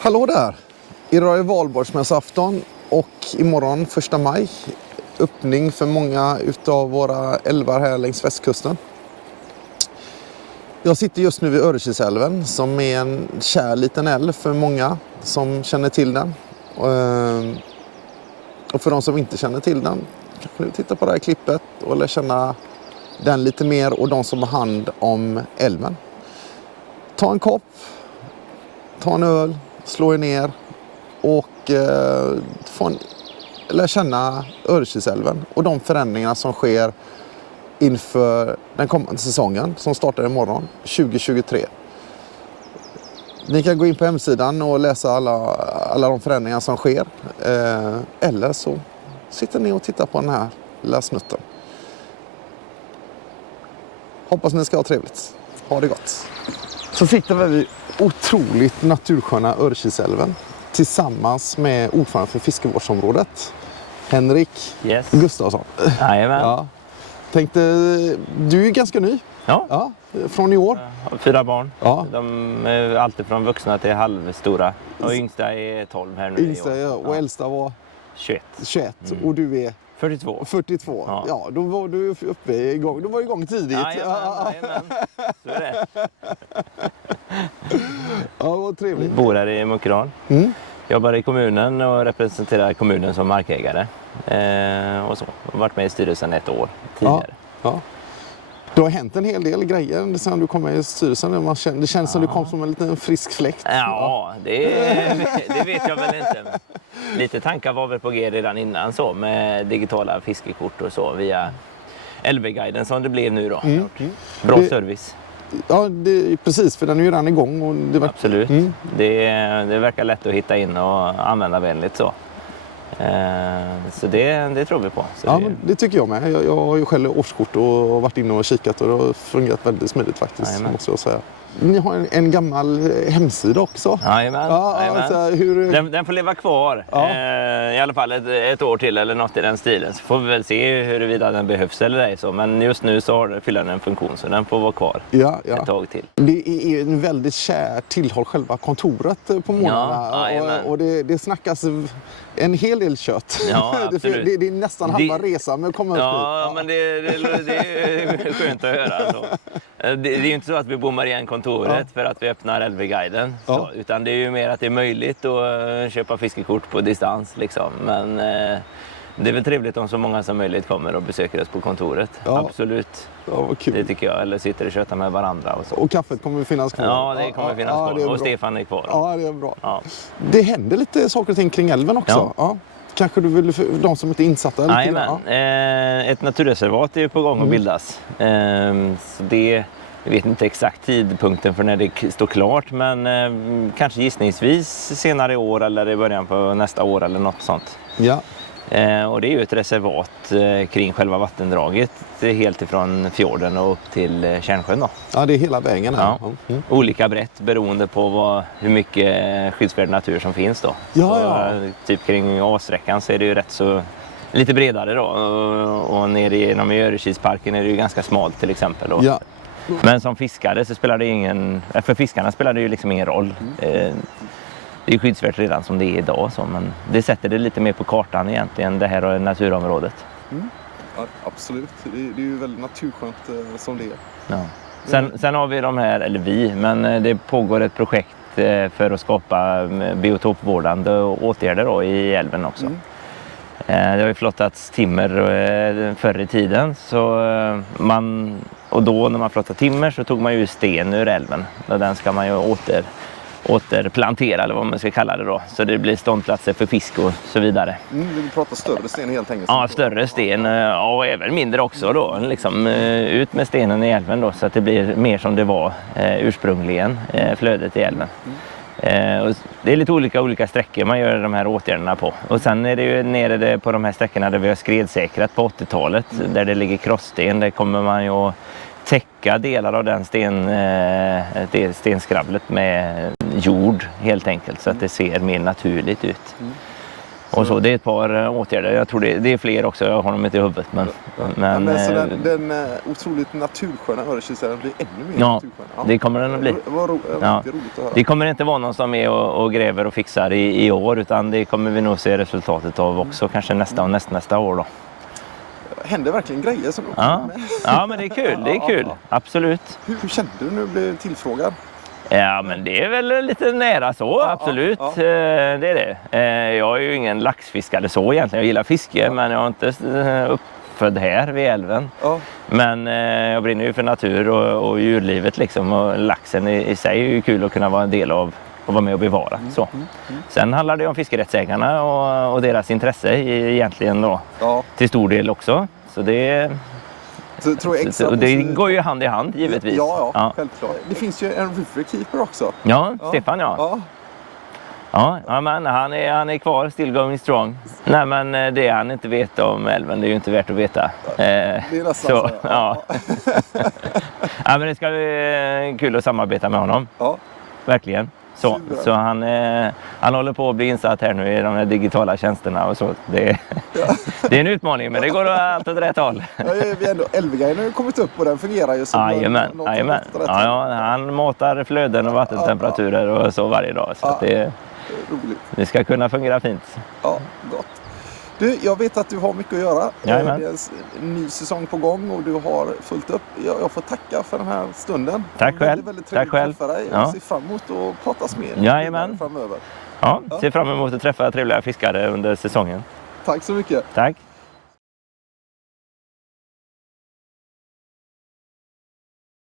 Hallå där! Idag är valborgsmässoafton och imorgon 1 maj. Öppning för många utav våra älvar här längs västkusten. Jag sitter just nu vid Örekilsälven som är en kär liten älv för många som känner till den. Och för de som inte känner till den kanske du tittar på det här klippet och lär känna den lite mer och de som har hand om älven. Ta en kopp, ta en öl, slå er ner och lär känna Örekilsälven och de förändringar som sker inför den kommande säsongen som startar imorgon 2023. Ni kan gå in på hemsidan och läsa alla de förändringar som sker. Eller så sitter ni och tittar på den här lilla snutten. Hoppas ni ska ha trevligt. Ha det gott. Så sitter vi vid otroligt natursköna Örekilsälven tillsammans med ordförande för fiskevårdsområdet Henrik Gustafsson. Jajamän. Ja. Tänkte, du är ganska ny. Ja. Från i år. Jag har 4 barn. Ja. De är alltid från vuxna till halvstora. Och yngsta är 12 här nu Yngsta i år. och äldsta var 21. Och du är 42. Ja, då var du uppe igång. Du var igång tidigt. Jajamän. Så är det. Ja, vad trevligt. Bor här i Muckeran. Jobbar i kommunen och representerar kommunen som markägare. Och så. Jag har varit med i styrelsen 1 år tidigare. Ja. Det har hänt en hel del grejer sedan du kom med i styrelsen. Det känns som du kom som en liten frisk fläkt. Ja, det vet jag väl inte. Lite tankar var väl på G redan innan så med digitala fiskekort och så via LV-guiden som det blev nu då. Bra service. Ja, precis, för den är ju redan igång. Och Absolut. Det verkar lätt att hitta in och användarvänligt så. Så det tror vi på. Så ja, men det tycker jag med. Jag har ju själv årskort och varit inne och kikat och det har fungerat väldigt smidigt faktiskt, måste jag säga. Ni har en gammal hemsida också. Jajamän. Alltså, den får leva kvar i alla fall ett år till eller något i den stilen. Så får vi väl se huruvida den behövs eller ej. Så. Men just nu så fyller den en funktion så den får vara kvar ett tag till. Det är en väldigt kär tillhåll själva kontoret på morgnarna. Och det snackas en hel del kött. Ja, absolut. det är nästan halva resan med att komma upp hit. Men det är skönt att höra. Så. Det är ju inte så att vi bommar igen kontoret för att vi öppnar LV-guiden. Utan det är ju mer att det är möjligt att köpa fiskekort på distans. Liksom. Men det är väl trevligt om så många som möjligt kommer och besöker oss på kontoret. Absolut. Ja, vad kul. Det tycker jag. Eller sitter och köter med varandra. Och så. Och kaffet kommer finnas kvar. Ja, det kommer finnas kvar. Och Stefan är kvar. Ja, det är bra. Ja. Det händer lite saker och ting kring älven också. Ja. Kanske du vill, för de som inte är insatta? Ett naturreservat är ju på gång att bildas. Så jag vet inte exakt tidpunkten för när det står klart, men kanske gissningsvis senare i år eller i början på nästa år eller något sånt. Ja. Och det är ju ett reservat kring själva vattendraget helt ifrån fjorden och upp till Kärnsjön då. Ja, det är hela vägen här. Ja. Olika brett beroende på hur mycket skyddsvärd natur som finns då. Typ kring A-sträckan så är det ju rätt så lite bredare då och nere genom Örekilsparken är det ju ganska smalt till exempel då. Ja. Men som fiskare så spelar det för fiskarna spelar det ju liksom ingen roll. Det är skyddsvärt redan som det är idag, men det sätter det lite mer på kartan egentligen, det här naturområdet. Ja, absolut. Det är ju väldigt naturskönt som det är. Ja. Sen har vi men det pågår ett projekt för att skapa biotopvårdande åtgärder då, i älven också. Det har ju flottats timmer förr i tiden, och då när man flottade timmer så tog man ju sten ur älven. Och den ska man ju återplantera eller vad man ska kalla det då. Så det blir ståndplatser för fisk och så vidare. Du pratar större sten helt enkelt? Ja, större sten och även mindre också då. Liksom, ut med stenen i älven då så att det blir mer som det var ursprungligen, flödet i älven. Och det är lite olika sträckor man gör de här åtgärderna på. Och sen är det ju nere på de här sträckorna där vi har skredsäkrat på 80-talet. Där det ligger krosssten, där kommer man ju att täcka delar av det stenskravlet med jord helt enkelt så att det ser mer naturligt ut. Och så, det är ett par åtgärder. Jag tror det är fler också, jag har dem inte i huvudet. Men så den otroligt natursköna Örekilsälven blir ännu mer ja, naturskön. det kommer den att bli. Det var Ja. roligt att höra. Det kommer inte vara någon som är och gräver och fixar i år, utan det kommer vi nog se resultatet av också, kanske nästa och nästa år då. Händer verkligen grejer som Ja. Ja, men det är kul, det är kul. Absolut. Hur kände du när du blev tillfrågad? Ja, men det är väl lite nära så, absolut. ja. Det är det. Jag är ju ingen laxfiskare så egentligen. Jag gillar fiske, men jag är inte uppfödd här vid älven. Ja. Men jag brinner ju för natur och djurlivet liksom. Och laxen i sig är ju kul att kunna vara en del av och vara med och bevara. Så. Sen handlar det om fiskerättsägarna och deras intresse egentligen då, till stor del också. Så det... Och det går ju hand i hand givetvis. Ja, självklart. Det finns ju en riverkeeper också. Ja, Stefan Ja, men han är kvar, still going strong. Nej, men det han inte vet om älven, det är ju inte värt att veta. Det är nästan så. Ja. Ja, men det ska bli kul att samarbeta med honom. Ja. Verkligen. Så han håller på att bli insatt här nu i de här digitala tjänsterna och så. Det är en utmaning, men det går allt åt rätt håll. Vi ändå Älvguiden har ju kommit upp och den fungerar ju som jajamän. Ja, han matar flöden och vattentemperaturer och så varje dag. Så att det ska kunna fungera fint. Ja, gott. Du, jag vet att du har mycket att göra. Jajamän. Det är en ny säsong på gång och du har fullt upp. Jag får tacka för den här stunden. Tack själv. Väldigt trevligt att träffa dig. Jag ser fram emot att pratas mer framöver. Ja, ser fram emot att träffa trevliga fiskare under säsongen. Tack så mycket. Tack.